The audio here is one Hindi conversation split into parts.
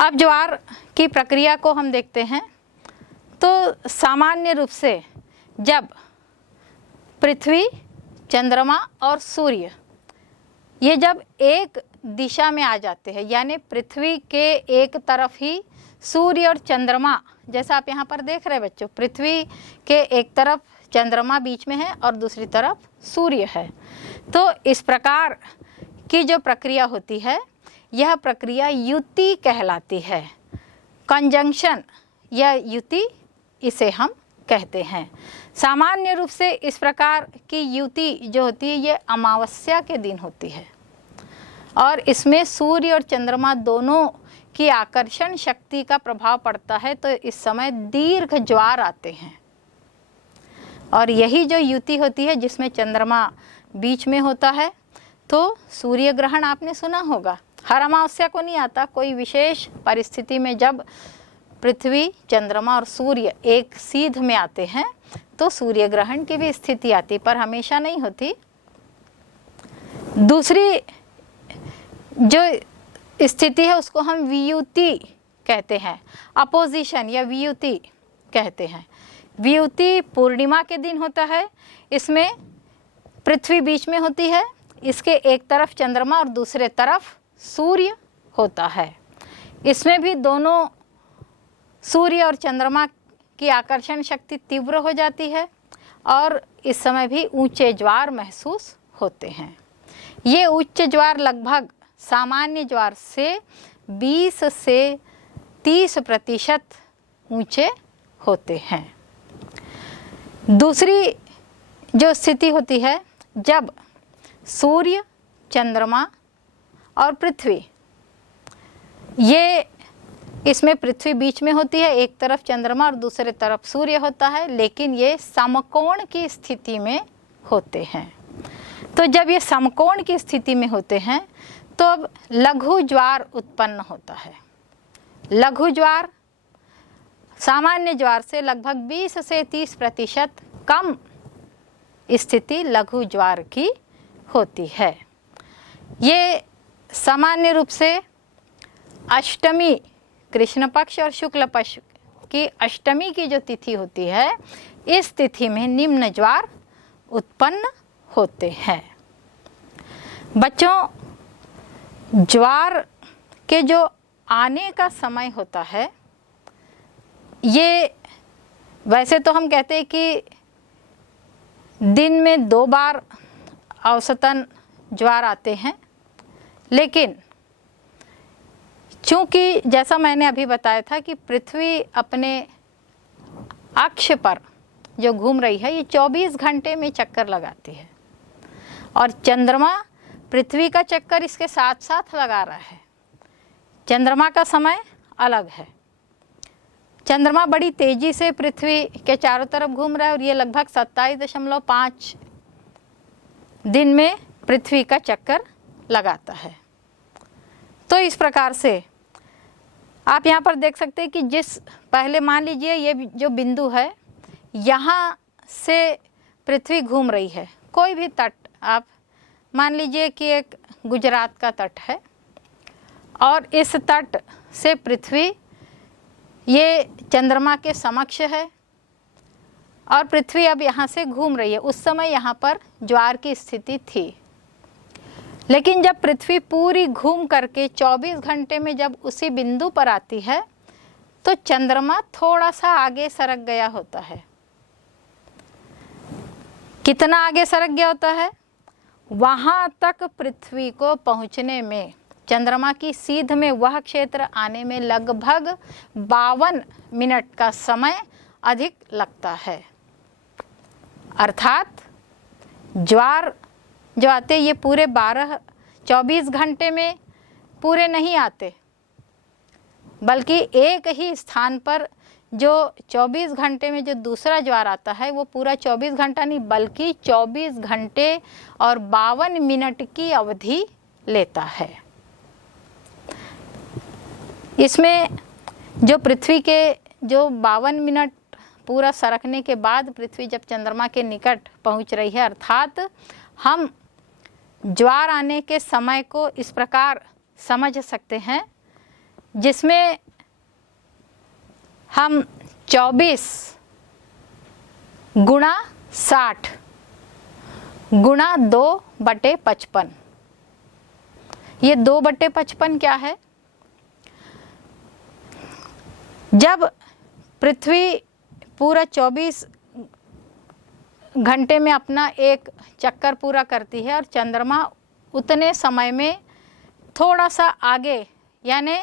अब ज्वार की प्रक्रिया को हम देखते हैं तो सामान्य रूप से जब पृथ्वी, चंद्रमा और सूर्य ये जब एक दिशा में आ जाते हैं, यानी पृथ्वी के एक तरफ ही सूर्य और चंद्रमा, जैसा आप यहाँ पर देख रहे हैं बच्चों, पृथ्वी के एक तरफ चंद्रमा बीच में है और दूसरी तरफ सूर्य है। तो इस प्रकार की जो प्रक्रिया होती है यह प्रक्रिया युति कहलाती है। कंजंक्शन या युति इसे हम कहते हैं। सामान्य रूप से इस प्रकार की युति जो होती है ये अमावस्या के दिन होती है और इसमें सूर्य और चंद्रमा दोनों की आकर्षण शक्ति का प्रभाव पड़ता है, तो इस समय दीर्घ ज्वार आते हैं। और यही जो युति होती है जिसमें चंद्रमा बीच में होता है, तो सूर्य ग्रहण आपने सुना होगा, हर अमावस्या को नहीं आता, कोई विशेष परिस्थिति में जब पृथ्वी, चंद्रमा और सूर्य एक सीध में आते हैं तो सूर्य ग्रहण की भी स्थिति आती, पर हमेशा नहीं होती। दूसरी जो स्थिति है उसको हम वियुति कहते हैं, अपोजिशन या वियुति कहते हैं। वियुति पूर्णिमा के दिन होता है, इसमें पृथ्वी बीच में होती है, इसके एक तरफ चंद्रमा और दूसरे तरफ सूर्य होता है। इसमें भी दोनों सूर्य और चंद्रमा की आकर्षण शक्ति तीव्र हो जाती है और इस समय भी ऊंचे ज्वार महसूस होते हैं। ये उच्च ज्वार लगभग सामान्य ज्वार से 20 से 30% ऊंचे होते हैं। दूसरी जो स्थिति होती है जब सूर्य, चंद्रमा और पृथ्वी, ये इसमें पृथ्वी बीच में होती है, एक तरफ चंद्रमा और दूसरे तरफ सूर्य होता है, लेकिन ये समकोण की स्थिति में होते हैं। तो जब ये समकोण की स्थिति में होते हैं तो अब लघु ज्वार उत्पन्न होता है। लघु ज्वार सामान्य ज्वार से लगभग 20 से 30% कम स्थिति लघु ज्वार की होती है। ये सामान्य रूप से अष्टमी, कृष्ण पक्ष और शुक्ल पक्ष की अष्टमी की जो तिथि होती है, इस तिथि में निम्न ज्वार उत्पन्न होते हैं। बच्चों, ज्वार के जो आने का समय होता है, ये वैसे तो हम कहते हैं कि दिन में 2 बार औसतन ज्वार आते हैं, लेकिन चूँकि जैसा मैंने अभी बताया था कि पृथ्वी अपने अक्ष पर जो घूम रही है ये 24 घंटे में चक्कर लगाती है और चंद्रमा पृथ्वी का चक्कर इसके साथ साथ लगा रहा है। चंद्रमा का समय अलग है। चंद्रमा बड़ी तेजी से पृथ्वी के चारों तरफ घूम रहा है और ये लगभग 27.5 दिन में पृथ्वी का चक्कर लगाता है। तो इस प्रकार से आप यहाँ पर देख सकते हैं कि जिस पहले मान लीजिए ये जो बिंदु है, यहाँ से पृथ्वी घूम रही है। कोई भी तट, आप मान लीजिए कि एक गुजरात का तट है और इस तट से पृथ्वी ये चंद्रमा के समक्ष है और पृथ्वी अब यहाँ से घूम रही है। उस समय यहाँ पर ज्वार की स्थिति थी, लेकिन जब पृथ्वी पूरी घूम करके 24 घंटे में जब उसी बिंदु पर आती है तो चंद्रमा थोड़ा सा आगे सरक गया होता है। कितना आगे सरक गया होता है? वहाँ तक पृथ्वी को पहुँचने में, चंद्रमा की सीध में वह क्षेत्र आने में लगभग 52 मिनट का समय अधिक लगता है। अर्थात ज्वार जो आते ये पूरे 24 घंटे में पूरे नहीं आते, बल्कि एक ही स्थान पर जो 24 घंटे में जो दूसरा ज्वार आता है वो पूरा 24 घंटा नहीं बल्कि 24 घंटे और 52 मिनट की अवधि लेता है। इसमें जो पृथ्वी के जो 52 मिनट पूरा सरकने के बाद पृथ्वी जब चंद्रमा के निकट पहुंच रही है, अर्थात हम ज्वार आने के समय को इस प्रकार समझ सकते हैं जिसमें हम 24 गुणा 60 गुणा 2/55, ये 2/55 क्या है? जब पृथ्वी पूरा 24 घंटे में अपना एक चक्कर पूरा करती है और चंद्रमा उतने समय में थोड़ा सा आगे, यानी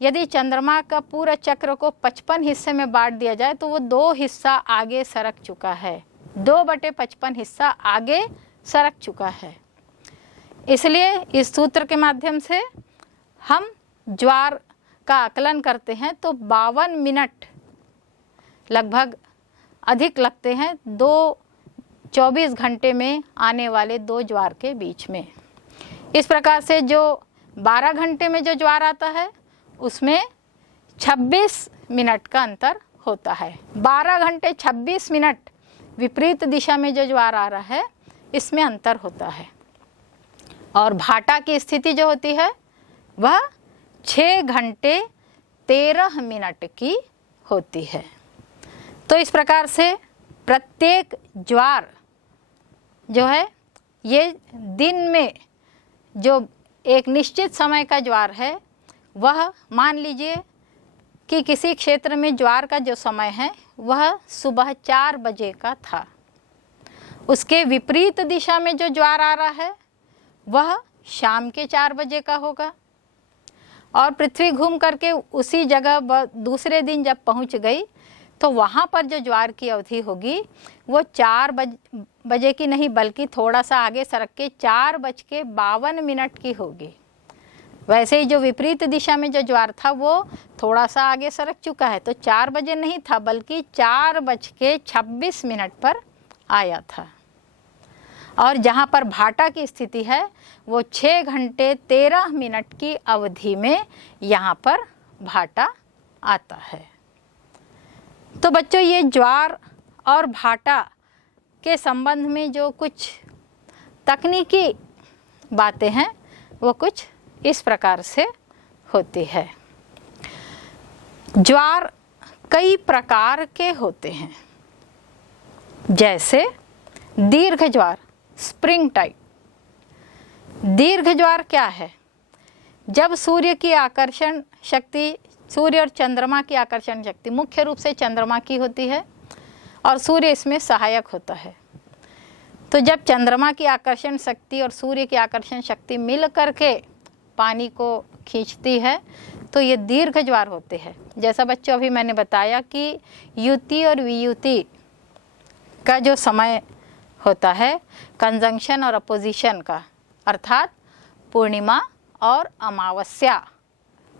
यदि चंद्रमा का पूरा चक्र को 55 हिस्से में बांट दिया जाए तो वो 2 हिस्सा आगे सरक चुका है, 2/55 हिस्सा आगे सरक चुका है। इसलिए इस सूत्र के माध्यम से हम ज्वार का आकलन करते हैं तो 52 मिनट लगभग अधिक लगते हैं 24 घंटे में आने वाले 2 ज्वार के बीच में। इस प्रकार से जो 12 घंटे में जो ज्वार आता है उसमें 26 मिनट का अंतर होता है। 12 घंटे 26 मिनट विपरीत दिशा में जो ज्वार आ रहा है इसमें अंतर होता है। और भाटा की स्थिति जो होती है वह 6 घंटे 13 मिनट की होती है। तो इस प्रकार से प्रत्येक ज्वार जो है ये दिन में जो एक निश्चित समय का ज्वार है, वह मान लीजिए कि किसी क्षेत्र में ज्वार का जो समय है वह सुबह 4 बजे का था। उसके विपरीत दिशा में जो ज्वार आ रहा है वह शाम के 4 बजे का होगा। और पृथ्वी घूम करके उसी जगह दूसरे दिन जब पहुंच गई तो वहाँ पर जो ज्वार की अवधि होगी वो 4 बजे की नहीं बल्कि थोड़ा सा आगे सरक के 4:52 की होगी। वैसे ही जो विपरीत दिशा में जो ज्वार था वो थोड़ा सा आगे सरक चुका है, तो 4 बजे नहीं था बल्कि 4:26 पर आया था। और जहाँ पर भाटा की स्थिति है वो 6 घंटे 13 मिनट की अवधि में यहाँ पर भाटा आता है। तो बच्चों ये ज्वार और भाटा के संबंध में जो कुछ तकनीकी बातें हैं वो कुछ इस प्रकार से होती है। ज्वार कई प्रकार के होते हैं, जैसे दीर्घ ज्वार, स्प्रिंग टाइप। दीर्घ ज्वार क्या है? जब सूर्य की आकर्षण शक्ति, सूर्य और चंद्रमा की आकर्षण शक्ति मुख्य रूप से चंद्रमा की होती है और सूर्य इसमें सहायक होता है। तो जब चंद्रमा की आकर्षण शक्ति और सूर्य की आकर्षण शक्ति मिल करके पानी को खींचती है तो ये दीर्घ ज्वार होते हैं। जैसा बच्चों अभी मैंने बताया कि युति और वियुति का जो समय होता है कंजंक्शन और अपोजिशन का, अर्थात पूर्णिमा और अमावस्या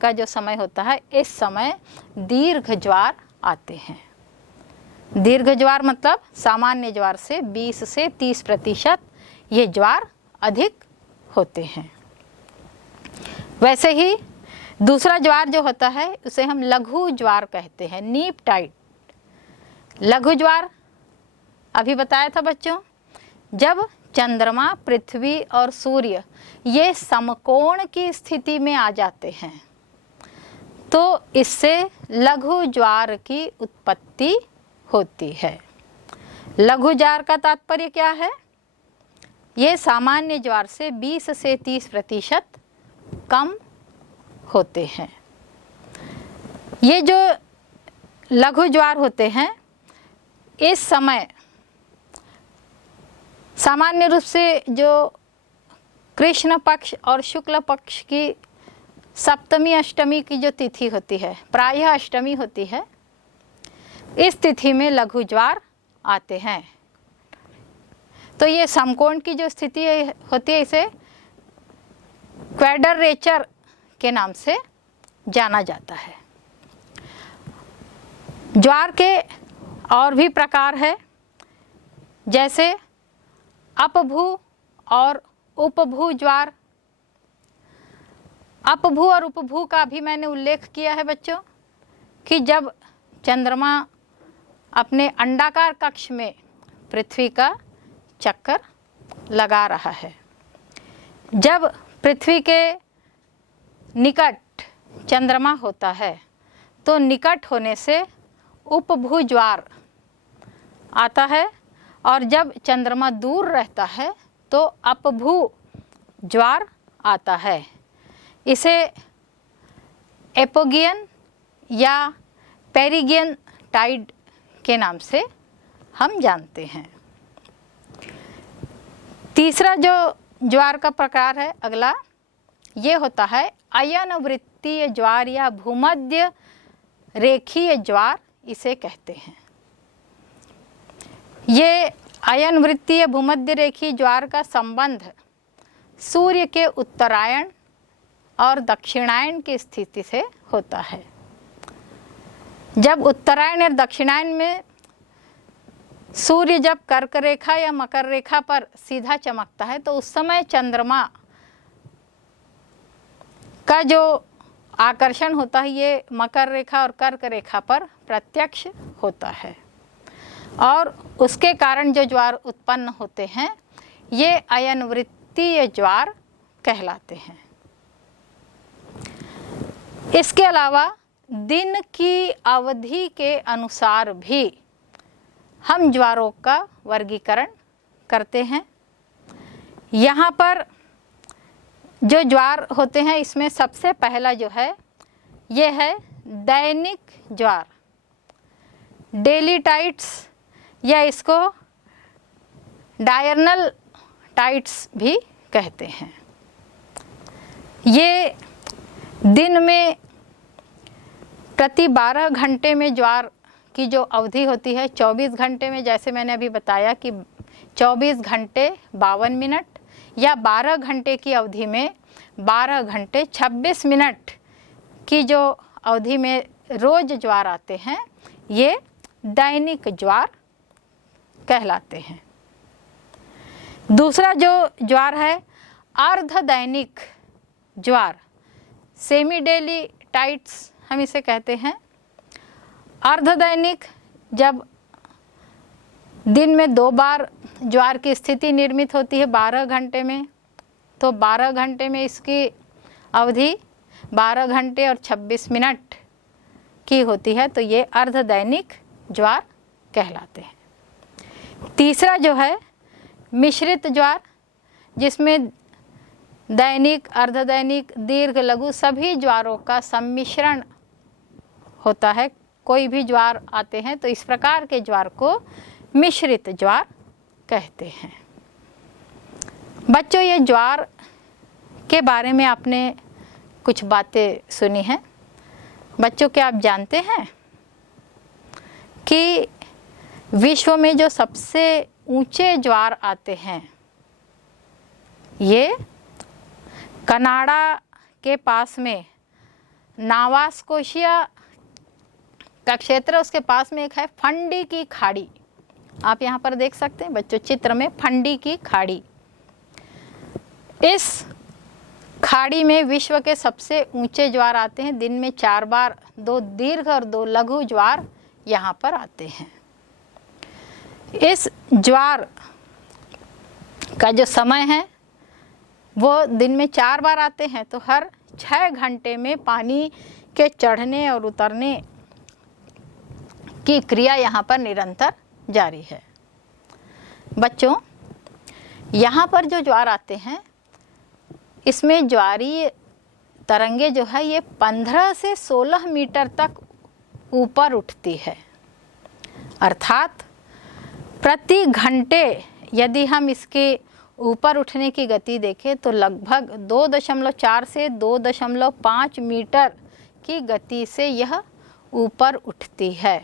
का जो समय होता है, इस समय दीर्घ ज्वार आते हैं। दीर्घ ज्वार मतलब सामान्य ज्वार से 20 से 30% ये ज्वार अधिक होते हैं। वैसे ही दूसरा ज्वार जो होता है उसे हम लघु ज्वार कहते हैं, नीप टाइड। लघु ज्वार अभी बताया था बच्चों, जब चंद्रमा, पृथ्वी और सूर्य ये समकोण की स्थिति में आ जाते हैं तो इससे लघु ज्वार की उत्पत्ति होती है। लघु ज्वार का तात्पर्य क्या है? ये सामान्य ज्वार से 20 से 30% कम होते हैं। ये जो लघु ज्वार होते हैं इस समय सामान्य रूप से जो कृष्ण पक्ष और शुक्ल पक्ष की सप्तमी अष्टमी की जो तिथि होती है, प्रायः अष्टमी होती है, इस तिथि में लघु ज्वार आते हैं। तो ये समकोण की जो स्थिति होती है इसे क्वैडरेचर के नाम से जाना जाता है। ज्वार के और भी प्रकार है, जैसे अपभू और उपभू ज्वार। अपभू और उपभू का भी मैंने उल्लेख किया है बच्चों कि जब चंद्रमा अपने अंडाकार कक्ष में पृथ्वी का चक्कर लगा रहा है, जब पृथ्वी के निकट चंद्रमा होता है तो निकट होने से उपभू ज्वार आता है, और जब चंद्रमा दूर रहता है तो अपभू ज्वार आता है। इसे एपोगियन या पेरिगियन टाइड के नाम से हम जानते हैं। तीसरा जो ज्वार का प्रकार है अगला, ये होता है अयन वृत्तीय ज्वार या भूमध्य रेखीय ज्वार इसे कहते हैं। ये अयन वृत्तीय भूमध्य रेखीय ज्वार का संबंध सूर्य के उत्तरायण और दक्षिणायन की स्थिति से होता है। जब उत्तरायण और दक्षिणायन में सूर्य जब कर्क रेखा या मकर रेखा पर सीधा चमकता है तो उस समय चंद्रमा का जो आकर्षण होता है ये मकर रेखा और कर्क रेखा पर प्रत्यक्ष होता है, और उसके कारण जो ज्वार उत्पन्न होते हैं ये अयन वृत्तीय ज्वार कहलाते हैं। इसके अलावा दिन की अवधि के अनुसार भी हम ज्वारों का वर्गीकरण करते हैं। यहाँ पर जो ज्वार होते हैं इसमें सबसे पहला जो है ये है दैनिक ज्वार, डेली टाइड्स, या इसको डायरनल टाइड्स भी कहते हैं। ये दिन में प्रति 12 घंटे में ज्वार की जो अवधि होती है, 24 घंटे में जैसे मैंने अभी बताया कि 24 घंटे 52 मिनट, या 12 घंटे की अवधि में 12 घंटे 26 मिनट की जो अवधि में रोज ज्वार आते हैं ये दैनिक ज्वार कहलाते हैं। दूसरा जो ज्वार है अर्ध दैनिक ज्वार, सेमी डेली टाइड्स हम इसे कहते हैं। अर्ध दैनिक जब दिन में 2 बार ज्वार की स्थिति निर्मित होती है 12 घंटे में, तो 12 घंटे में इसकी अवधि 12 घंटे और 26 मिनट की होती है, तो ये अर्ध दैनिक ज्वार कहलाते हैं। तीसरा जो है मिश्रित ज्वार, जिसमें दैनिक, अर्धदैनिक, दीर्घ, लघु सभी ज्वारों का सम्मिश्रण होता है। कोई भी ज्वार आते हैं तो इस प्रकार के ज्वार को मिश्रित ज्वार कहते हैं। बच्चों, ये ज्वार के बारे में आपने कुछ बातें सुनी हैं। बच्चों, क्या आप जानते हैं कि विश्व में जो सबसे ऊंचे ज्वार आते हैं ये कनाडा के पास में नावास्कोशिया का क्षेत्र, उसके पास में एक है फंडी की खाड़ी। आप यहाँ पर देख सकते हैं बच्चों चित्र में फंडी की खाड़ी। इस खाड़ी में विश्व के सबसे ऊंचे ज्वार आते हैं। दिन में 4 बार 2 दीर्घ और 2 लघु ज्वार यहाँ पर आते हैं। इस ज्वार का जो समय है वो दिन में 4 बार आते हैं, तो हर 6 घंटे में पानी के चढ़ने और उतरने की क्रिया यहाँ पर निरंतर जारी है। बच्चों, यहाँ पर जो ज्वार आते हैं इसमें ज्वारीय तरंगे जो है ये 15 से 16 मीटर तक ऊपर उठती है। अर्थात प्रति घंटे यदि हम इसके ऊपर उठने की गति देखें तो लगभग 2.4 से 2.5 मीटर की गति से यह ऊपर उठती है।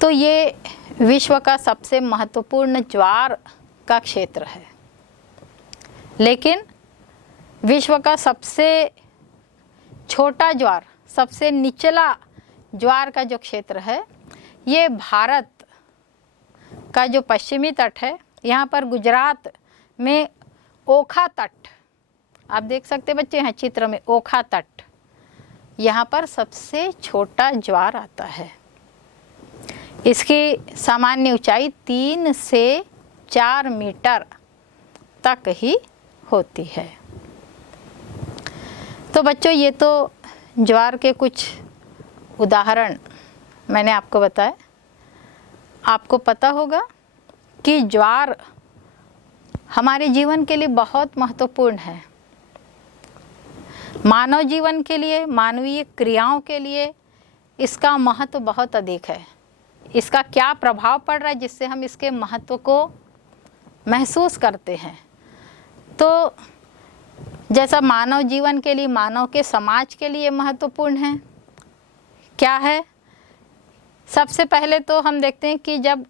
तो ये विश्व का सबसे महत्वपूर्ण ज्वार का क्षेत्र है। लेकिन विश्व का सबसे छोटा ज्वार, सबसे निचला ज्वार का जो क्षेत्र है ये भारत का जो पश्चिमी तट है, यहाँ पर गुजरात में ओखा तट, आप देख सकते बच्चे हैं चित्र में ओखा तट, यहाँ पर सबसे छोटा ज्वार आता है। इसकी सामान्य ऊंचाई 3 से 4 मीटर तक ही होती है। तो बच्चों, ये तो ज्वार के कुछ उदाहरण मैंने आपको बताए। आपको पता होगा कि ज्वार हमारे जीवन के लिए बहुत महत्वपूर्ण है। मानव जीवन के लिए, मानवीय क्रियाओं के लिए इसका महत्व बहुत अधिक है। इसका क्या प्रभाव पड़ रहा है जिससे हम इसके महत्व को महसूस करते हैं। तो जैसा मानव जीवन के लिए, मानव के समाज के लिए महत्वपूर्ण है, क्या है? सबसे पहले तो हम देखते हैं कि जब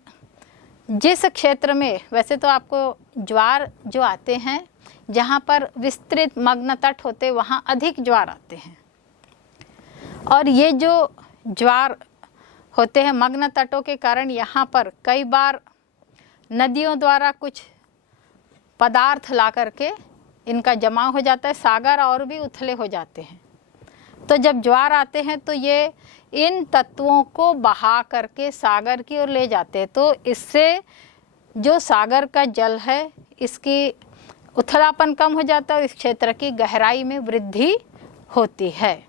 जिस क्षेत्र में, वैसे तो आपको ज्वार जो आते हैं, जहाँ पर विस्तृत मग्न तट होते वहाँ अधिक ज्वार आते हैं। और ये जो ज्वार होते हैं मग्न तटों के कारण यहाँ पर कई बार नदियों द्वारा कुछ पदार्थ ला करके इनका जमाव हो जाता है, सागर और भी उथले हो जाते हैं। तो जब ज्वार आते हैं तो ये इन तत्वों को बहा करके सागर की ओर ले जाते हैं। तो इससे जो सागर का जल है, इसकी उथलापन कम हो जाता है और इस क्षेत्र की गहराई में वृद्धि होती है।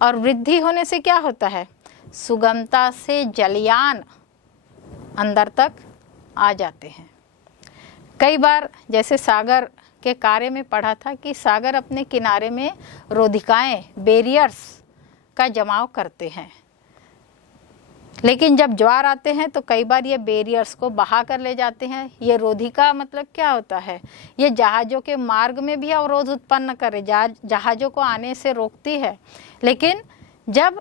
और वृद्धि होने से क्या होता है? सुगमता से जलयान अंदर तक आ जाते हैं। कई बार जैसे सागर के कार्य में पढ़ा था कि सागर अपने किनारे में रोधिकाएं, बैरियर्स का जमाव करते हैं, लेकिन जब ज्वार आते हैं तो कई बार ये बैरियर्स को बहा कर ले जाते हैं। ये रोधिका मतलब क्या होता है? ये जहाज़ों के मार्ग में भी अवरोध उत्पन्न करे, जहाज़ों को आने से रोकती है। लेकिन जब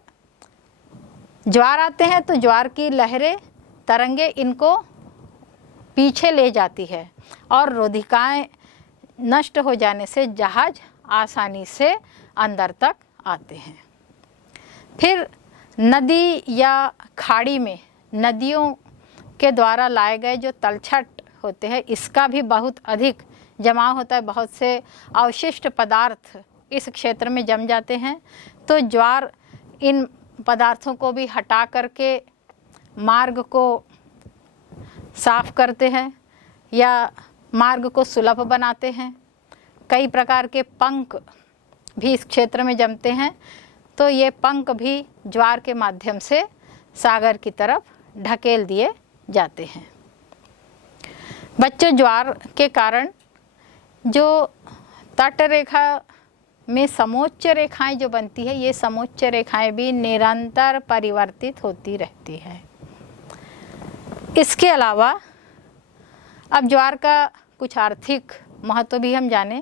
ज्वार आते हैं तो ज्वार की लहरें, तरंगे इनको पीछे ले जाती है और रोधिकाएं नष्ट हो जाने से जहाज आसानी से अंदर तक आते हैं। फिर नदी या खाड़ी में नदियों के द्वारा लाए गए जो तलछट होते हैं, इसका भी बहुत अधिक जमाव होता है। बहुत से अवशिष्ट पदार्थ इस क्षेत्र में जम जाते हैं। तो ज्वार इन पदार्थों को भी हटा करके मार्ग को साफ करते हैं या मार्ग को सुलभ बनाते हैं। कई प्रकार के पंख भी इस क्षेत्र में जमते हैं। तो ये पंख भी ज्वार के माध्यम से सागर की तरफ ढकेल दिए जाते हैं। बच्चों, ज्वार के कारण जो तट रेखा में समोच्च रेखाएं जो बनती है, ये समोच्च रेखाएं भी निरंतर परिवर्तित होती रहती है। इसके अलावा अब ज्वार का कुछ आर्थिक महत्व भी हम जाने।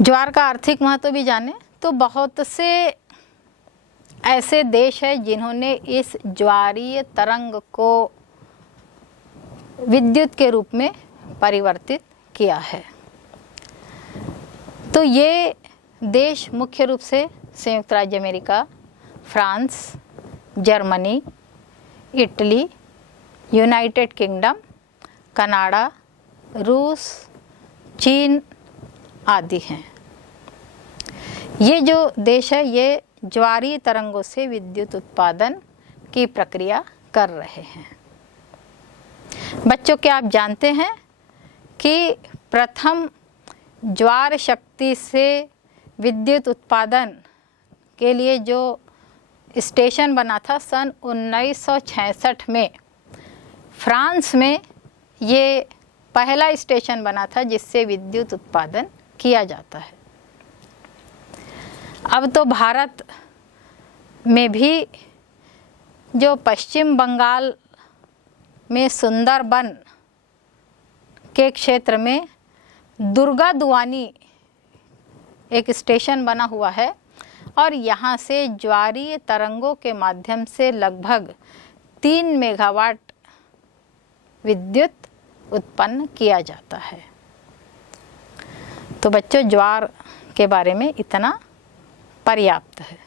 ज्वार का आर्थिक महत्व भी जाने तो बहुत से ऐसे देश हैं जिन्होंने इस ज्वारीय तरंग को विद्युत के रूप में परिवर्तित किया है। तो ये देश मुख्य रूप से संयुक्त राज्य America, France, Germany, Italy, United kingdom, Canada, रूस, चीन आदि हैं। ये जो देश है ये ज्वारीय तरंगों से विद्युत उत्पादन की प्रक्रिया कर रहे हैं। बच्चों, क्या आप जानते हैं कि प्रथम ज्वार शक्ति से विद्युत उत्पादन के लिए जो स्टेशन बना था सन 1966 में, फ्रांस में ये पहला स्टेशन बना था जिससे विद्युत उत्पादन किया जाता है। अब तो भारत में भी जो पश्चिम बंगाल में सुंदरबन के क्षेत्र में दुर्गा दुआनी एक स्टेशन बना हुआ है और यहाँ से ज्वारीय तरंगों के माध्यम से लगभग 3 मेगावाट विद्युत उत्पन्न किया जाता है। तो बच्चों, ज्वार के बारे में इतना पर्याप्त है।